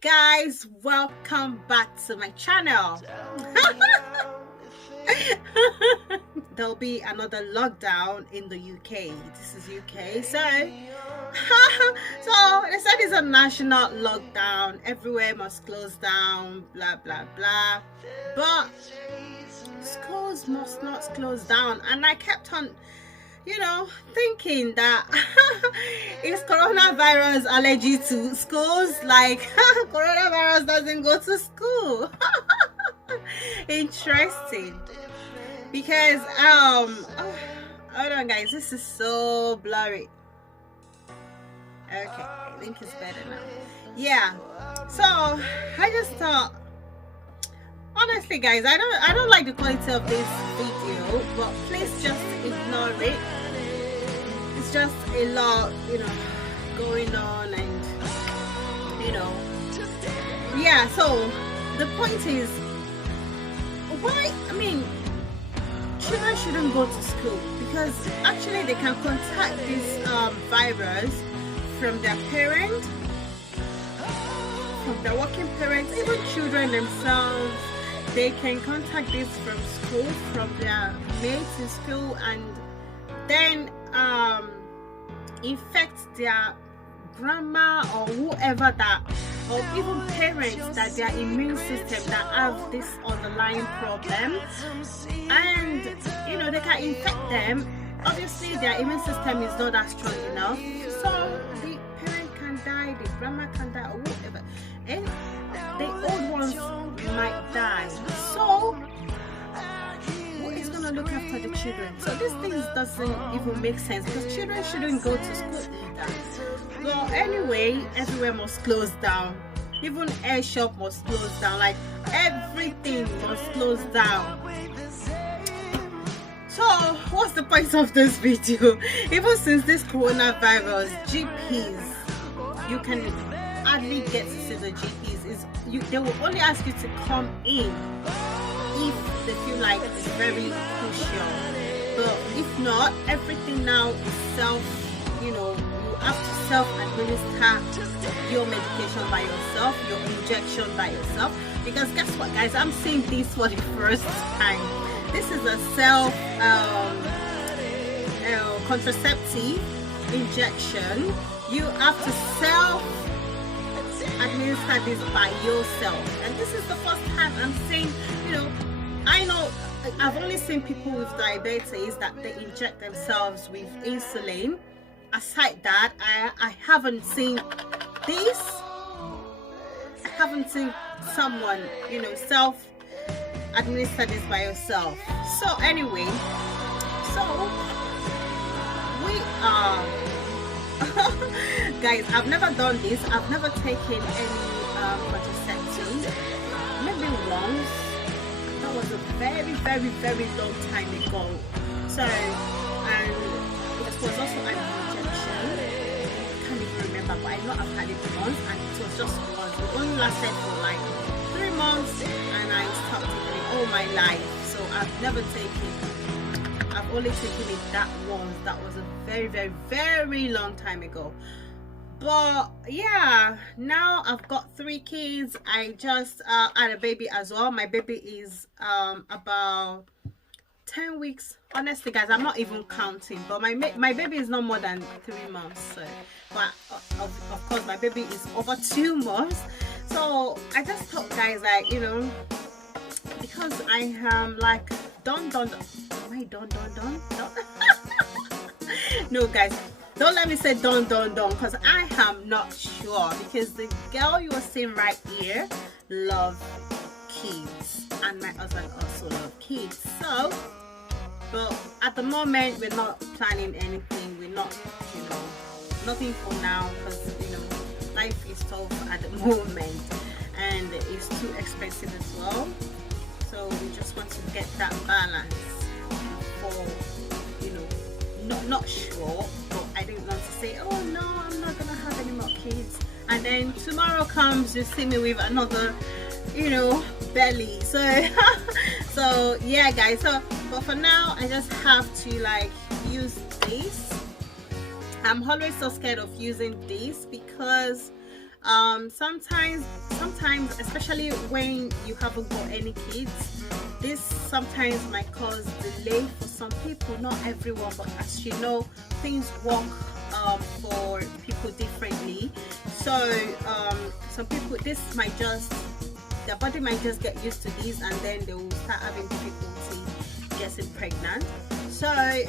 Guys, welcome back to my channel. There'll be another lockdown in the UK. This is UK, so they said it's a national lockdown, everywhere must close down, blah blah blah, but schools must not close down. And I kept on thinking that is coronavirus allergic to schools? Like coronavirus doesn't go to school. Interesting, because hold on guys, this is so blurry. Okay, I think it's better now. Yeah, so I just thought, honestly guys, I don't like the quality of this video, but please just ignore it. It's just a lot going on, and yeah. So the point is, why, children shouldn't go to school, because actually they can contact this virus from their parent, from their working parents, even children themselves. They can contact this from school, from their mates in school, and then infect their grandma or whoever that, or even parents that their immune system that have this underlying problem, and they can infect them. Obviously their immune system is not that strong enough, so the parent can die, the grandma can die, or whatever, and the old ones might die. So who is gonna look after the children? So this thing doesn't even make sense, because children shouldn't go to school either. Well, anyway, everywhere must close down. Even air shop must close down. Like everything must close down. So what's the point of this video? Even since this coronavirus, GPs, you can hardly get to see the GPs. They will only ask you to come in if they feel like it's very crucial. But if not, everything now is you have to self-administer your medication by yourself, your injection by yourself. Because guess what guys, I'm seeing this for the first time. This is a self contraceptive injection. You have to self administer this by yourself, and this is the first time I'm seeing. I know I've only seen people with diabetes that they inject themselves with insulin. Aside that, I haven't seen this. I haven't seen someone self administer this by yourself. So anyway, so we are guys, I've never done this. I've never taken any contraceptive, maybe once. That was a very long time ago. So, and it was also an injection. I can't even remember, but I know I've had it once, and it was just once. It only lasted for like 3 months, and I stopped taking it all my life. So I've never taken. I've only taken it that once. That was a very long time ago. But yeah, now I've got 3 kids. I just had a baby as well. My baby is about 10 weeks. Honestly guys, I'm not even counting, but my baby is not more than 3 months. So, but of course my baby is over 2 months. So I just thought guys, like because I am like done. No guys, don't let me say done, because I am not sure, because the girl you are seeing right here love kids, and my husband also love kids. So, but at the moment we're not planning anything. We're not, nothing for now, because life is tough at the moment, and it's too expensive as well. So we just want to get that balance for not sure, but I didn't want to say, oh no, I'm not gonna have any more kids, and then tomorrow comes, you see me with another belly. So yeah guys, so but for now I just have to use this. I'm always so scared of using this, because Sometimes, especially when you haven't got any kids, this sometimes might cause delay for some people, not everyone, but as you know, things work for people differently. So some people, this might just, their body might just get used to this, and then they will start having difficulty getting pregnant. So I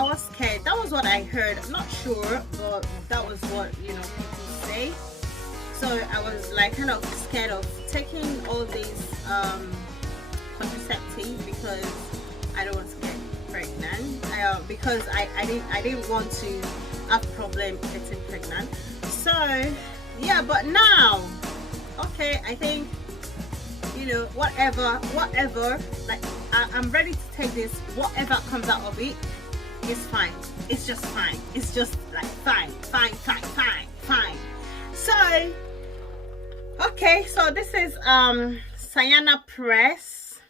was scared. That was what I heard. I'm not sure, but that was what, you know, people say. So I was like kind of scared of taking all these contraceptives because I don't want to get pregnant. Because I didn't want to have problem getting pregnant. So yeah, but now, okay, I think, you know, whatever, like I'm ready to take this. Whatever comes out of it is fine. It's just fine. It's just like fine. So okay, so this is SAYANA press.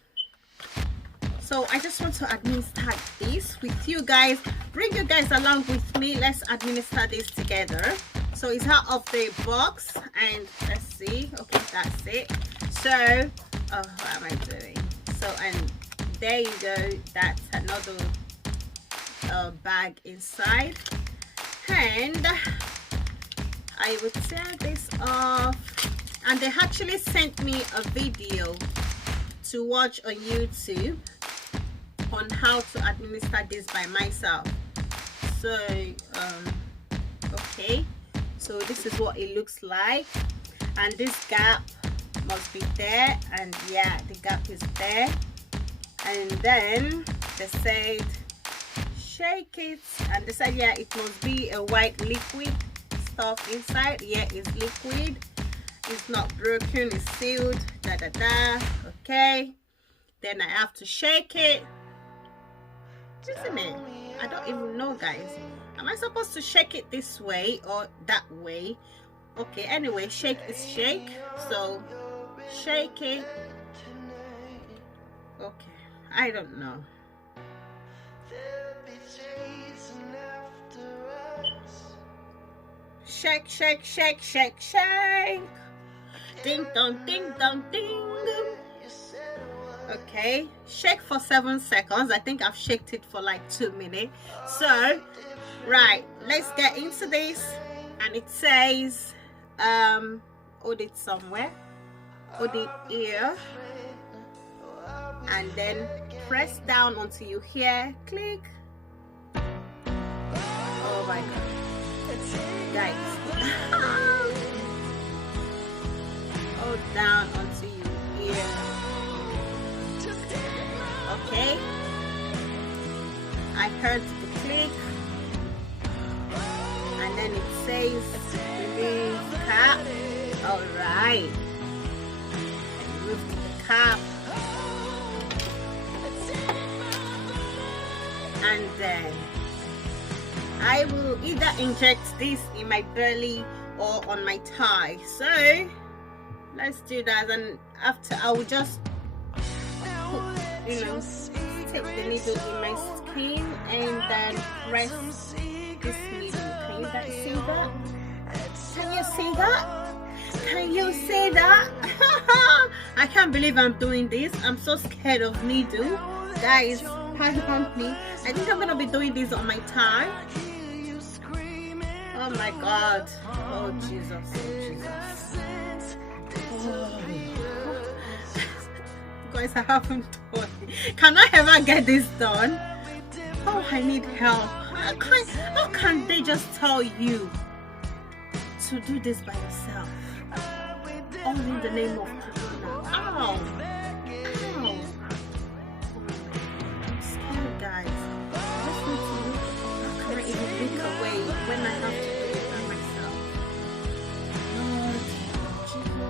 So I just want to administer this with you guys. Bring you guys along with me. Let's administer this together. So it's out of the box, and let's see. Okay, that's it. So what am I doing? So, and there you go. That's another bag inside, and I will tear this off. And they actually sent me a video to watch on YouTube on how to administer this by myself. So okay, so this is what it looks like, and this gap must be there, and yeah, the gap is there. And then they said shake it, and they said yeah, it must be a white liquid stuff inside. Yeah, it's liquid, it's not broken, it's sealed, okay. Then I have to shake it, isn't it? I don't even know, guys. Am I supposed to shake it this way or that way? Okay, anyway, shake is shake, so shake it. Okay, I don't know. Shake, shake, shake, shake, shake. Ding dong, ding dong, ding. Okay, shake for 7 seconds. I think I've shaked it for like 2 minutes. So right, let's get into this. And it says hold it somewhere, hold it here, and then press down until you hear click. Oh my god, guys. Hold down until you hear. Okay, I heard the click, and then it says remove cap. All right, remove the cap, and then I will either inject this in my belly or on my thigh. So let's do that, and after I will just put, you know, take the needle in my skin and then press this needle. Can you guys see that? Can you see that? Can you see that? I can't believe I'm doing this. I'm so scared of needle, guys. Pardon me. I think I'm gonna be doing this on my thigh. Oh my god. Oh Jesus. Oh Jesus. Oh. Guys, I haven't done it. Can I ever get this done? Oh, I need help. How can they just tell you to do this by yourself? All in the name of Corona. Ow! Ow! I'm scared, guys. I just need to look. How can I even look away when I have to do it by myself? Lord Jesus.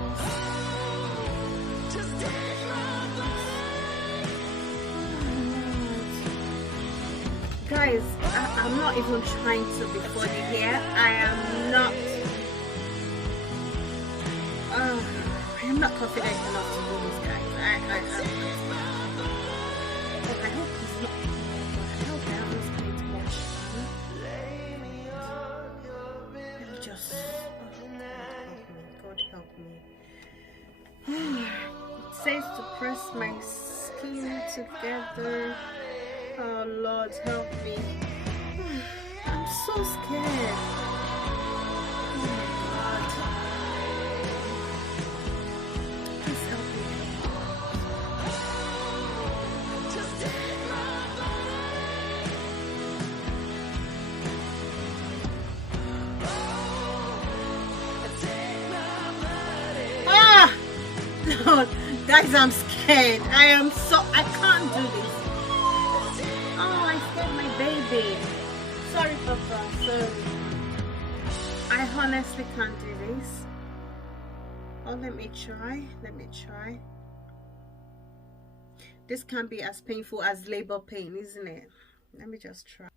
Guys, I'm not even trying to be funny here. I am not confident enough to do this, guys. I hope he's not. I hope I haven't spent much. Let me just It says to press my skin together. Oh Lord, help me. I'm so scared. Oh my God. Please help me. Ah! Lord, guys, I'm scared. I can't do this. Oh, I scared my baby. Sorry, Papa. Sorry. I honestly can't do this. Oh, let me try. This can't be as painful as labor pain, isn't it? Let me just try.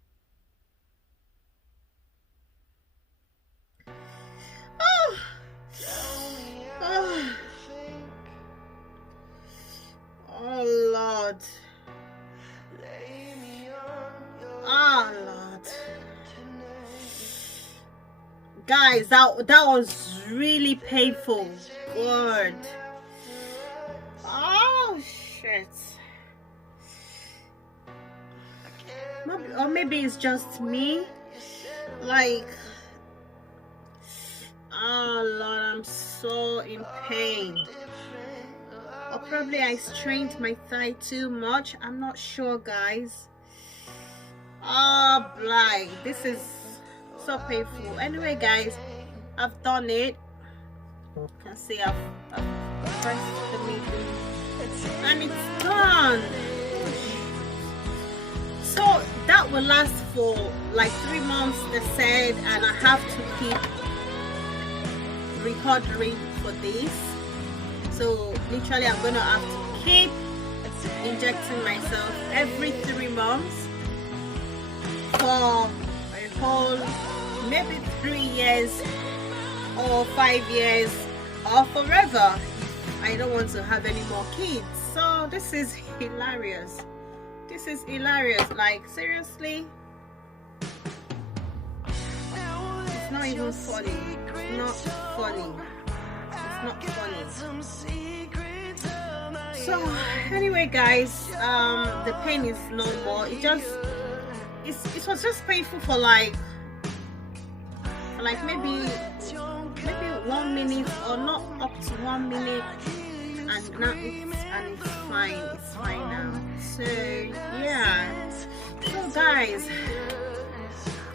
Oh! Oh, oh Lord. Oh Lord. Guys, that was really painful. God. Oh shit. Or maybe it's just me. Like, oh Lord, I'm so in pain. Or probably I strained my thigh too much. I'm not sure, guys. Oh, blind. This is so painful. Anyway, guys, I've done it. You can see I've pressed the needle and it's done. So that will last for like 3 months, they said, and I have to keep recording for this. So literally I'm gonna have to keep injecting myself every 3 months for a whole maybe 3 years or 5 years or forever. I don't want to have any more kids. So this is hilarious. This is hilarious. Like, seriously, it's not even funny. It's not funny. It's not funny. So anyway, guys, the pain is no more. It was just painful for like maybe 1 minute or not up to 1 minute, and now it's fine. It's fine now. So yeah. So guys,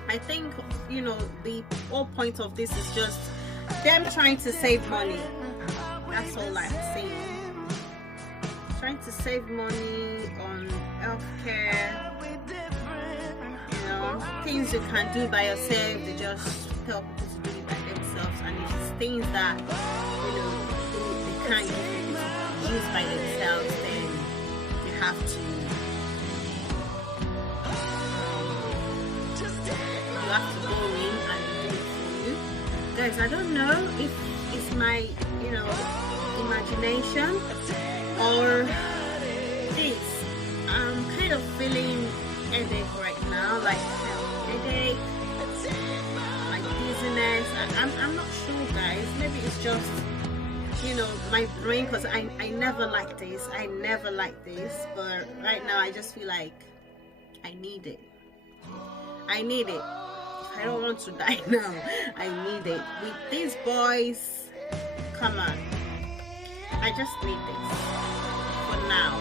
I think, you know, the whole point of this is just them trying to save money. That's all I'm saying. Trying to save money on healthcare, you know, things you can do by yourself. They just tell people to do it by themselves, and if it's things that, you know, they can't use by themselves, then you have to go in and do it for you. Guys, I don't know if it's my, you know, imagination or this. I'm kind of feeling headache right now, like headache, like dizziness. I'm not sure, guys. Maybe it's just, you know, my brain, because I never liked this. I never liked this, but right now I just feel like I need it. I need it. I don't want to die now. I need it. With these boys, come on. I just need this for now.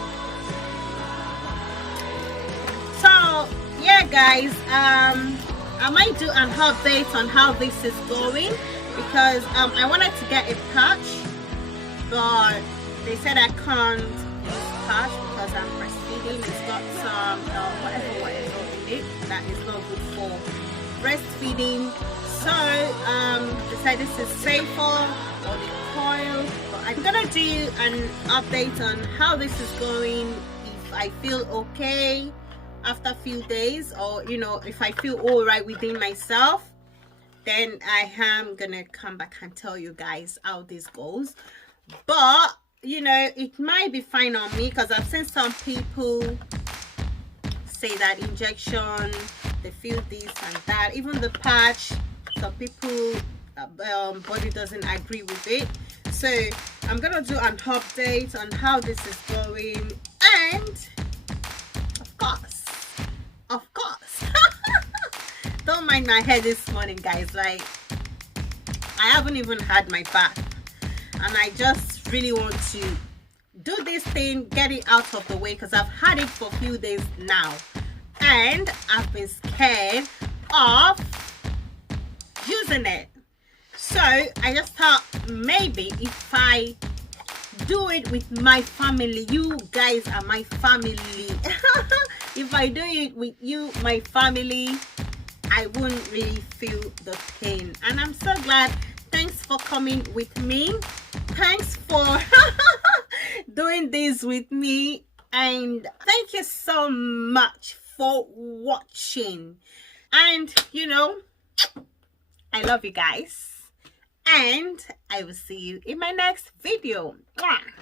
So yeah, guys, I might do an update on how this is going, because I wanted to get a patch, but they said I can't use patch because I'm breastfeeding. It's got some whatever in it that is not good for breastfeeding. So they said this is safer, or the coil. But I'm gonna do an update on how this is going, if I feel okay after a few days, or, you know, if I feel all right within myself, then I am gonna come back and tell you guys how this goes. But, you know, it might be fine on me, because I've seen some people say that injection, they feel this and that. Even the patch, some people body doesn't agree with it. So I'm gonna do an update on how this is going, and of course don't mind my hair this morning, guys. Like, I haven't even had my bath, and I just really want to do this thing, get it out of the way, because I've had it for a few days now and I've been scared of using it. So I just thought maybe if I do it with my family, you guys are my family, if I do it with you, my family, I wouldn't really feel the pain. And I'm so glad. Thanks for coming with me. Thanks for doing this with me, and thank you so much for watching. And you know, I love you guys, and I will see you in my next video. Mwah.